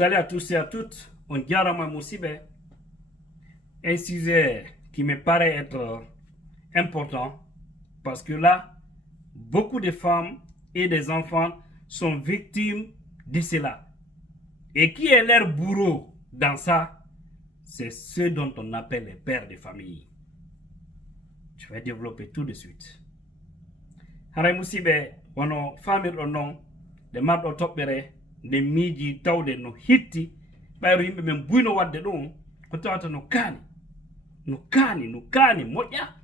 Salut à tous et à toutes. On dirait un sujet qui me paraît être important parce que là, beaucoup de femmes et des enfants sont victimes de cela. Et qui est leur bourreau dans ça? C'est ceux dont on appelle les pères de famille. Je vais développer tout de suite. Haray musibe wono famirɗo non de marɗo toɓɓere nde miiji tawde no hitti ɓayro yimɓe men buyno wadde ɗum ko tawata no kaani moƴƴa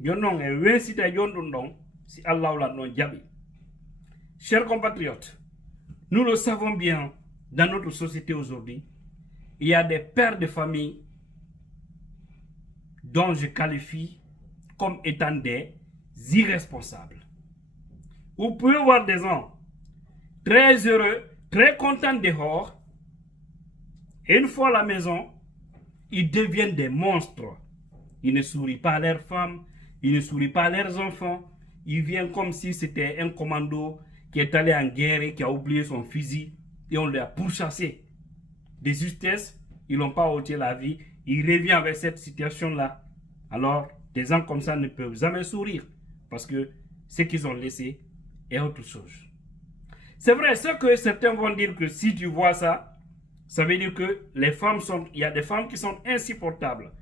jon noon e wensita jonɗum ɗon si Allah wlan ɗon jaɓi. Chers compatriotes, nous le savons bien, dans notre société aujourd'hui, il y a des pères de famille dont je qualifie comme étant des irresponsables. Vous pouvez voir des gens très heureux, très contents dehors, et une fois à la maison, ils deviennent des monstres. Ils ne sourient pas à leurs femmes, ils ne sourient pas à leurs enfants, ils viennent comme si c'était un commando qui est allé en guerre et qui a oublié son fusil, et on l'a pourchassé. De justesse, ils n'ont pas ôté la vie, ils reviennent avec cette situation-là. Alors, des gens comme ça ne peuvent jamais sourire, parce que ce qu'ils ont laissé est autre chose. C'est vrai, ce que certains vont dire que si tu vois ça, ça veut dire que les femmes sont, il y a des femmes qui sont insupportables.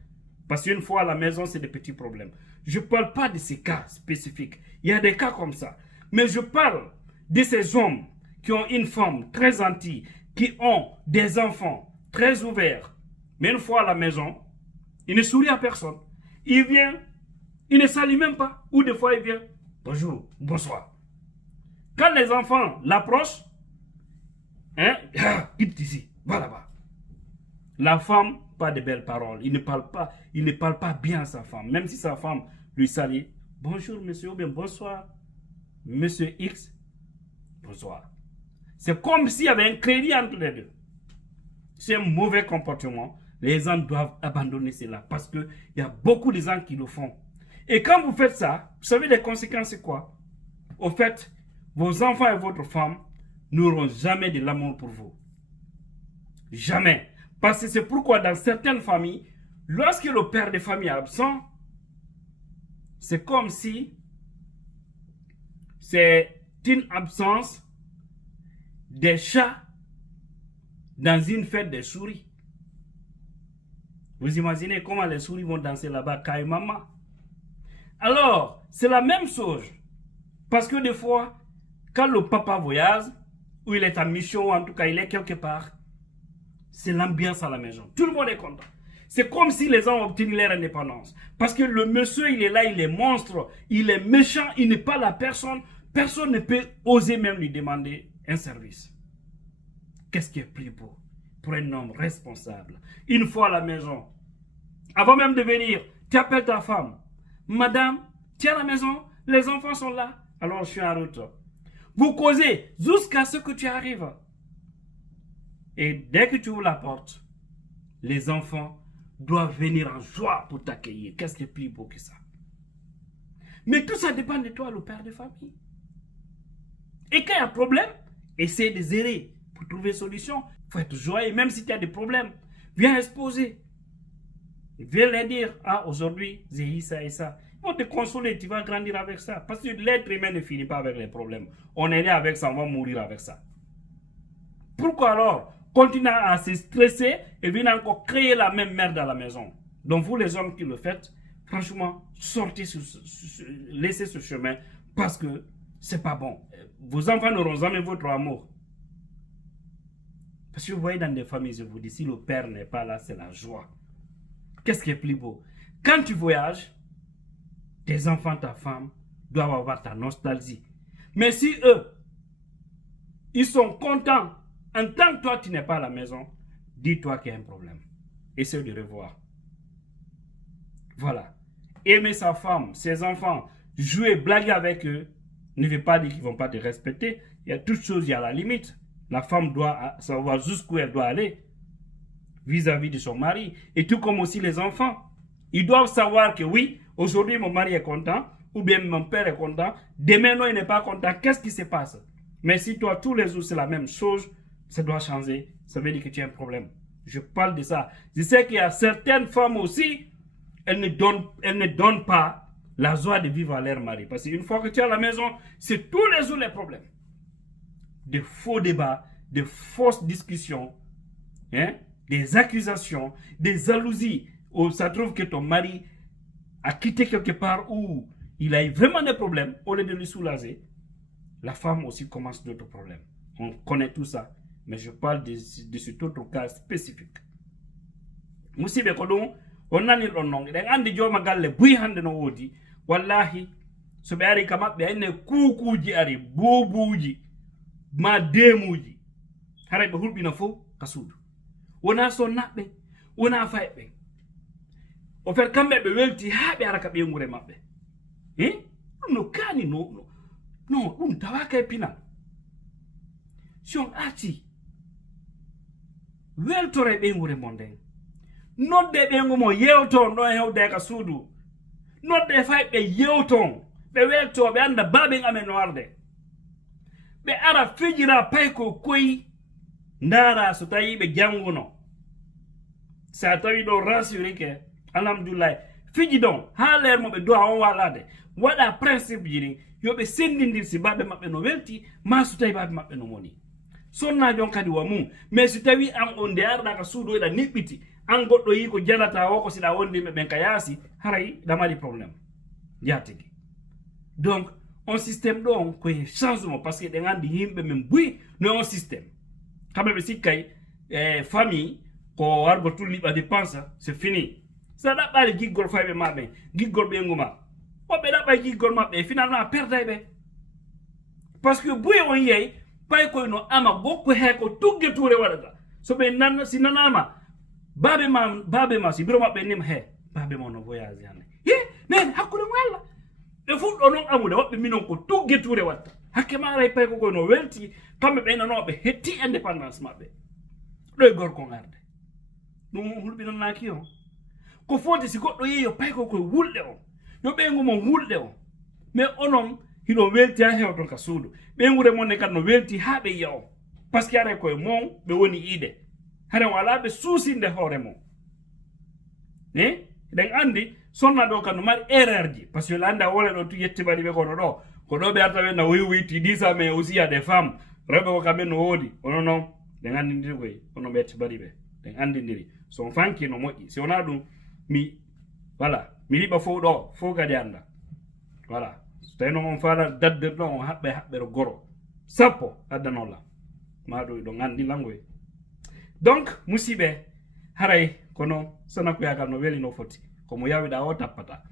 Parce qu'une fois à la maison, c'est des petits problèmes. Je ne parle pas de ces cas spécifiques. Il y a des cas comme ça. Mais je parle de ces hommes qui ont une femme très gentille, qui ont des enfants très ouverts. Mais une fois à la maison, il ne sourit à personne. Il vient, il ne salue même pas. Ou des fois, il vient, bonjour, bonsoir. Quand les enfants l'approchent, quitte ici, va là-bas. La femme, pas de belles paroles. Il ne parle pas bien à sa femme. Même si sa femme lui salue, bonjour monsieur, ou bien bonsoir, monsieur X, bonsoir. C'est comme s'il y avait un crédit entre les deux. C'est un mauvais comportement. Les gens doivent abandonner cela parce qu'il y a beaucoup de gens qui le font. Et quand vous faites ça, vous savez les conséquences c'est quoi? Au fait, vos enfants et votre femme n'auront jamais de l'amour pour vous. Jamais. Parce que c'est pourquoi dans certaines familles, lorsque le père de famille est absent, c'est comme si c'est une absence des chats dans une fête des souris. Vous imaginez comment les souris vont danser là-bas, Kai Maman. Alors, c'est la même chose. Parce que des fois, quand le papa voyage, ou il est en mission, ou en tout cas il est quelque part, c'est l'ambiance à la maison. Tout le monde est content. C'est comme si les gens ont obtenu leur indépendance. Parce que le monsieur, il est là, il est monstre, il est méchant, il n'est pas la personne. Personne ne peut oser même lui demander un service. Qu'est-ce qui est plus beau pour un homme responsable? Une fois à la maison, avant même de venir, tu appelles ta femme. Madame, tu es à la maison, les enfants sont là. Alors je suis en route. Vous causez jusqu'à ce que tu arrives. Et dès que tu ouvres la porte, les enfants doivent venir en joie pour t'accueillir. Qu'est-ce qui est plus beau que ça? Mais tout ça dépend de toi, le père de famille. Et quand il y a un problème, essaie de zérer pour trouver une solution. Il faut être joyeux, même si tu as des problèmes. Viens exposer. Viens leur dire, ah, aujourd'hui, j'ai eu ça et ça. Ils vont te consoler, tu vas grandir avec ça. Parce que l'être humain ne finit pas avec les problèmes. On est né avec ça, on va mourir avec ça. Pourquoi alors continuer à se stresser et venir encore créer la même merde à la maison? Donc vous les hommes qui le faites, franchement, sortez, laissez ce chemin parce que c'est pas bon. Vos enfants n'auront jamais votre amour. Parce que vous voyez dans des familles, je vous dis, si le père n'est pas là, c'est la joie. Qu'est-ce qui est plus beau? Quand tu voyages, tes enfants, ta femme, doivent avoir ta nostalgie. Mais si eux, ils sont contents, en tant que toi, tu n'es pas à la maison, dis-toi qu'il y a un problème. Essaye de revoir. Voilà. Aimer sa femme, ses enfants, jouer, blaguer avec eux, ne veut pas dire qu'ils ne vont pas te respecter. Il y a toutes choses, il y a la limite. La femme doit savoir jusqu'où elle doit aller vis-à-vis de son mari. Et tout comme aussi les enfants. Ils doivent savoir que oui, aujourd'hui mon mari est content, ou bien mon père est content, demain non, il n'est pas content. Qu'est-ce qui se passe? Mais si toi, tous les jours, c'est la même chose, ça doit changer. Ça veut dire que tu as un problème. Je parle de ça. Je sais qu'il y a certaines femmes aussi, elles ne donnent pas la joie de vivre à leur mari. Parce qu'une fois que tu es à la maison, c'est tous les jours les problèmes. Des faux débats, des fausses discussions, hein, des accusations, des jalousies. Où ça trouve que ton mari a quitté quelque part où il a eu vraiment des problèmes. Au lieu de lui soulager, la femme aussi commence d'autres problèmes. On connaît tout ça. Mais je parle de cet autre cas spécifique. Musibe ko ɗum on nani ɗon non eɗen andi joma galle buyi hande no woodi wallahi so ɓe ari ka maɓɓe enne kuukuuji ari boobuuji ma deemuuji haray ɓe hulɓina fof ka suudu wona sonnaɓɓe wona fayɓe o fet kamɓe ɓe welti haa ɓe ara ka ɓeygure maɓɓe ɗum no kaani no ɗum tawaka e pinal si on arti weltore ɓeygure mon nden nodde ɓengu mo yewton ɗon hewde ka suudu nodde fayɓe yewton ɓe welto ɓe anda baɓen amen no arde ɓe ara fijira payko koyi ndara so tawi ɓe janguno sa tawi ɗo rassurike alhamdoulillahi fiji ɗon ha leer mo ɓe dowa on walade waɗa principe ji ɗin yoɓe sendidir si baɓe maɓɓe no welti ma so tawi baɓe maɓɓe no moni sonna jon kadi wa mum mais so tawi an on nde arɗa ka suudu eɗa niɓɓiti an goɗɗo yi ko jalata o ko siɗa wondimɓe ɓen ka yaasi haray ɗa mari probléme yatigi donc on systéme ɗo on koye changement par ce que ɗen andi yimɓe men buyi no on systéme kamɓe ɓe sikkay famille ko wargo tulliɓa dépense c'est fini sa ɗaɓɓali giggol fayɓe maɓe giggol ɓengu ma woɓɓe ɗaɓɓay giggol maɓɓe finalement a perday ɓe par ce que buyi on yeey pay koye no ama gokko he ko tugge toure waɗata so ɓe nan si nanama babe ma si biro maɓɓe nima he babe ma no voyage hande ye nene hakkude mo yalla ɓe fuɗɗo noon amude woɓɓe minon ko tugge toure watta hakke ma aray pay ko koye no welti kamɓe ɓeynanoɓe hetti indépendance maɓɓe ɗo e gorko garde ɗum hulɓinanaki o ko foti si goɗɗo yeeyo pay ko koye wulɗe o yo ɓeygu mon wulɗe o mais onon hiɗo welti ha hewton ka suudu ɓeygure mon ne kadi no welti ha ɓe yiya o par ce que aray koye mon ɓe woni iide hare wala ɓe suusinde hoore mum eɗen andi sonna ɗo kam no mari erreur ji par ce que landa wole ɗo tu yettiɓaɗi ɓe kono ɗo ko ɗo ɓe arta ɓe na woyti disa mais aussi ya des femmes rewɓe ko kamɓe no woodi ono noon ɗen andidiri koye ono ɓe yettiɓaɗi ɓe ɗen andidiri son fanki no moƴƴi si wona ɗum mi riɓa fof ɗo fof kadi anda voilà so tawi noon on faala dadder ɗon on haɓɓere goro sappo addanolla maɗo ɗo gandi langoye donc musiɓe haray kono sona ko yakal no weli no foti komo yawiɗa o tappata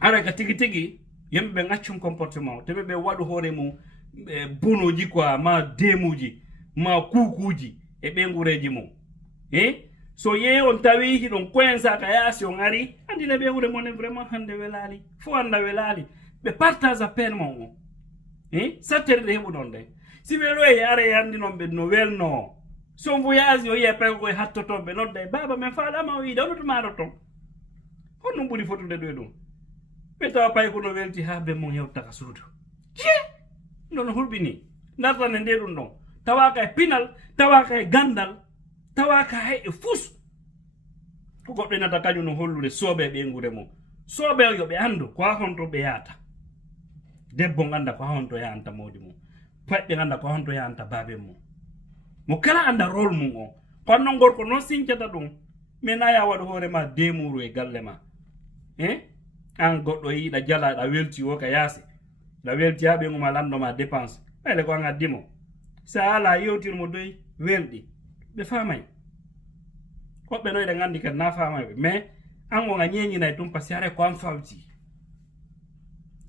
haray ka tigi tigi yimɓe ɓe gaccum comportement o teɓe ɓe waɗu hoore mum bonoji quoi ma demuji ma kukuji e ɓengureji mum so yeeyi on tawi hiɗon coinsa ka yaasi on ari andine ɓengure mon vraiment hande welali fo anda welali ɓe partage a peine mon o sattere ɗe heɓu ɗon nde si ɓe ɗo e ara e andi noon ɓe no welno son voyage o yiye payko koye hattoton ɓe nodda e baba men faɗama o wiide ono to maɗo ton honɗum ɓuuri fotude ɗo e ɗum ɓe tawa payko no welti ha be mum hewtaka suudu non hulɓini dartane nde ɗum ɗon tawaka e pinal tawaka e gandal tawaka hay e fus ko goɗɗo nata kañum no hollude sooɓe ɓeygure mum sooɓe yo ɓe andu ko ha honto ɓe yahata debbo ganda ko ha honto yahanta mawdi mum faɗɓe ganda ko honto yahanta baabe mum mo kala anda rôle mum o kono noon gorko noon sincata ɗum mais na ya waɗa hoorema demuru e galle ma an goɗɗo yiiɗa jala ɗa welti o ka yaasi ɗa welti ha ɓeyguma landoma dépense ɓayle ko an addimo sa ala yewtirmo doyi welɗi ɓe famay hoɓɓe no eɗen andi kadi na famayɓe mais an on a ñeñinay tum par ce que hare ko an fawti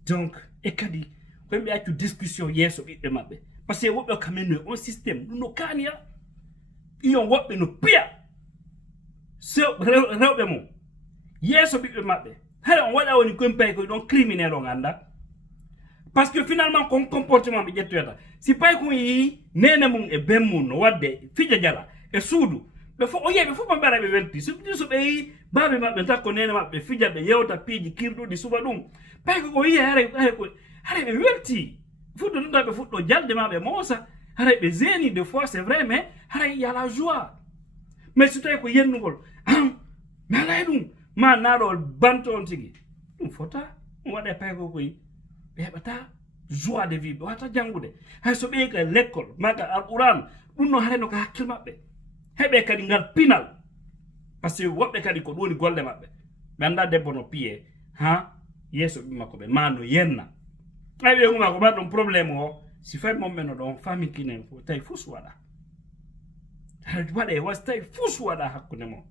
donc e kadi ko yimɓe accu discussion yeeso ɓiɓɓe maɓɓe par ce que woɓɓe kamen no on systéme ɗum no kaniya iyon woɓɓe no piya rewɓe mum yeeso ɓiɓɓe maɓɓe hare on waɗa woni koye pay koye ɗon criminel o ganda par ce que finalement kon comportement ɓe ƴettoyata si pay ko yi nene mum e ben mum no wadde fija jala e suudu ɓe fof o yeeɓe fof maɓe ara ɓe welti so ɓe yi baɓe maɓɓe takko nene maɓɓe fija ɓe yewta piiji kirɗuɗi suba ɗum pay ko yi hare ɓe welti fuɗɗo ɗum taw ɓe fuɗɗo jalde maɓe moosa haray be zeni de fois c'est vrai mais haray y a la joie mais si tay ko yennugol mais lay dum ma naɗol banton tigi ɗum fota waɗe payko koy ɓe heɓata joie de vivre wata jangude hay so ɓe ka l'école maga alquran ɗum no hareno ko hakkille maɓɓe heɓe kadi ngal pinal par ce que woɓɓe kadi ko ɗum woni golle maɓɓe ɓe anda debbo no piye ha yeeso ɓe makko ɓe ma no yenna ay ɓe guma ko ɓa ɗum probléme o si fayi momɓe no ɗon famille kinen fo tawi fus waɗa waɗe was tawi fus waɗa hakkude mo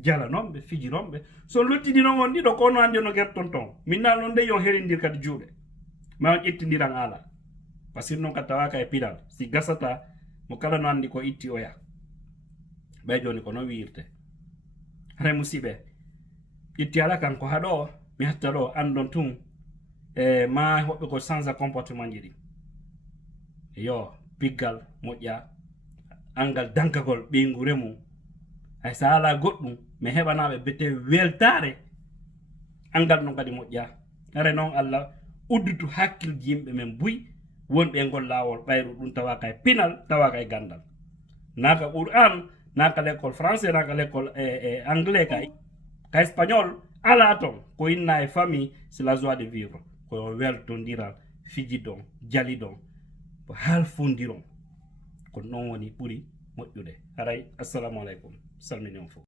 jala noon ɓe fijiron ɓe so lottidi noon on ɗiɗo ko no andi no gerton ton minna noon nde yon herindir kadi juuɗe ma on ƴettidiran ala par ce que noon ka tawaka e piral si gasata mo kala no andi ko itti oya ɓay joni ko noon wiirte hara musidɓe itti ala kanko haɗo mi hatta ɗo andon tun e ma hoɓɓe ko change comportement ji ɗi yo piggal moƴƴa angal dankagol ɓeygu remu hay sa ala goɗɗum mi heɓanaɓe bete weltare angal noon kadi moƴƴa are noon Allah uddutu hakkilji yimɓe men buy wonɓe e ngol lawol ɓayru ɗum tawaka e pinal tawaka e gandal naka Qur'an naka l'école français naka l'école anglais ka espagnol ala ton ko inna e famille c'est la joie de vivre ko weltodiral fijidon jalidon ko halfondiron ko non woni ɓuuri moƴƴude haray assalamu aleykum salmini on fof